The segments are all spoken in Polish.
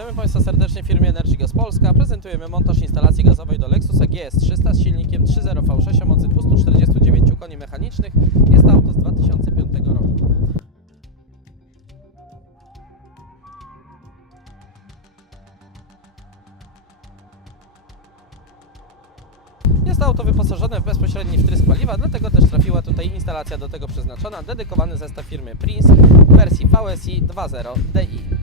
Witamy Państwa serdecznie w firmie Energy Polska. Prezentujemy montaż instalacji gazowej do Lexusa GS300 z silnikiem 3.0 V6 o mocy 249 koni mechanicznych. Jest to auto z 2005 roku. Jest to auto wyposażone w bezpośredni wtrysk paliwa, dlatego też trafiła tutaj instalacja do tego przeznaczona, dedykowany zestaw firmy Prince w wersji VSI 2.0 DI.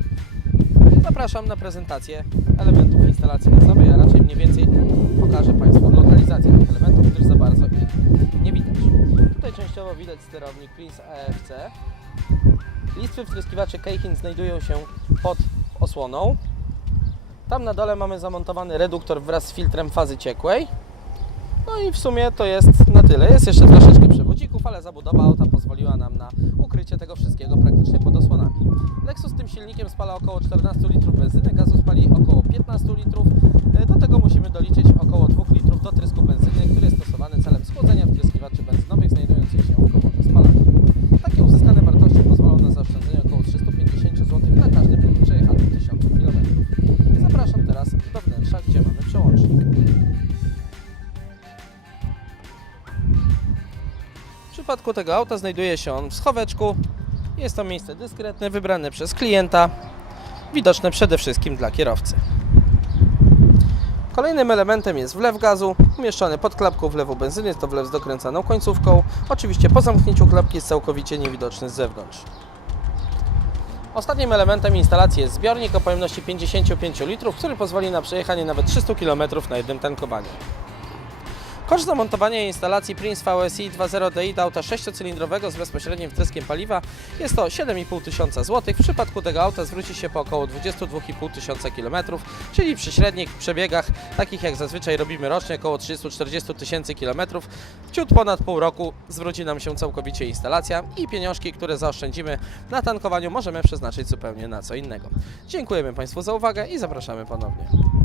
Zapraszam na prezentację elementów instalacji gazowej, a raczej mniej więcej pokażę Państwu lokalizację tych elementów, gdyż za bardzo ich nie widać. Tutaj częściowo widać sterownik Prince AFC. Listwy wtryskiwaczy Keihin znajdują się pod osłoną. Tam na dole mamy zamontowany reduktor wraz z filtrem fazy ciekłej. No i w sumie to jest na tyle. Jest jeszcze troszeczkę przewodzików, ale zabudowa auta pozwoliła nam na ukrycie tego wszystkiego praktycznie pod osłonami. Spala około 14 litrów benzyny, gazu spali około 15 litrów. E, Do tego musimy doliczyć około 2 litrów dotrysku benzyny, który jest stosowany celem schłodzenia wtryskiwaczy benzynowych znajdujących się w komorze spalania. Takie uzyskane wartości pozwolą na zaoszczędzenie około 350 zł na każdym przejechanym 1000 km. Zapraszam teraz do wnętrza, gdzie mamy przełącznik. W przypadku tego auta znajduje się on w schoweczku. Jest to miejsce dyskretne, wybrane przez klienta, widoczne przede wszystkim dla kierowcy. Kolejnym elementem jest wlew gazu, umieszczony pod klapką wlewu benzyny, jest to wlew z dokręcaną końcówką. Oczywiście po zamknięciu klapki jest całkowicie niewidoczny z zewnątrz. Ostatnim elementem instalacji jest zbiornik o pojemności 55 litrów, który pozwoli na przejechanie nawet 300 km na jednym tankowaniu. Koszt zamontowania instalacji Prince VSI 2.0 DI do auta 6-cylindrowego z bezpośrednim wtryskiem paliwa jest to 7,5 tysiąca złotych. W przypadku tego auta zwróci się po około 22,5 tysiąca kilometrów, czyli przy średnich przebiegach, takich jak zazwyczaj robimy rocznie, około 30-40 tysięcy kilometrów, ciut ponad pół roku zwróci nam się całkowicie instalacja i pieniążki, które zaoszczędzimy na tankowaniu możemy przeznaczyć zupełnie na co innego. Dziękujemy Państwu za uwagę i zapraszamy ponownie.